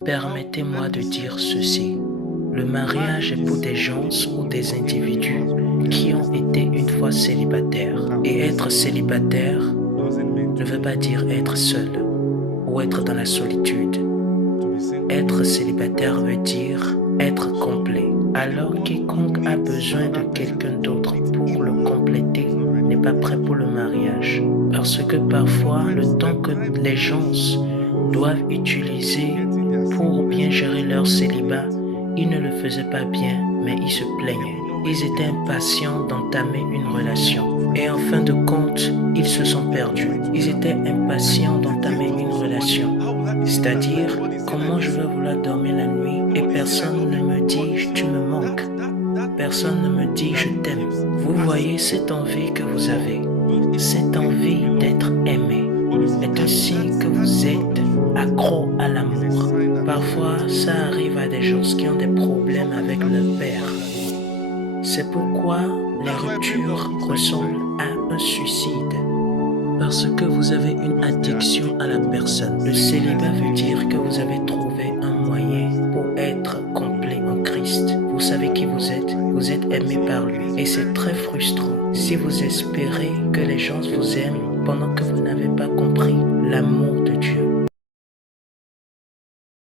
Permettez-moi de dire ceci. Le mariage est pour des gens ou des individus qui ont été une fois célibataires. Et être célibataire ne veut pas dire être seul ou être dans la solitude. Être célibataire veut dire être complet. Alors quiconque a besoin de quelqu'un d'autre pour le compléter n'est pas prêt pour le mariage. Parce que parfois, le temps que les gens doivent utiliser pour bien gérer leur célibat, ils ne le faisaient pas bien, mais ils se plaignaient. Ils étaient impatients d'entamer une relation. Et en fin de compte, ils se sont perdus. Ils étaient impatients d'entamer une relation. C'est-à-dire, comment je veux vouloir dormir la nuit et personne ne me dit « tu me manques ». Personne ne me dit « je t'aime ». Vous voyez cette envie que vous avez, cette envie d'être aimé, est un signe que vous êtes accro à l'amour. Parfois, ça arrive à des gens qui ont des problèmes avec leur père. C'est pourquoi les ruptures ressemblent à un suicide. Parce que vous avez une addiction à la personne. Le célibat veut dire que vous avez trouvé un moyen pour être complet en Christ. Vous savez qui vous êtes aimé par lui. Et c'est très frustrant si vous espérez que les gens vous aiment pendant que vous n'avez pas compris l'amour de Dieu.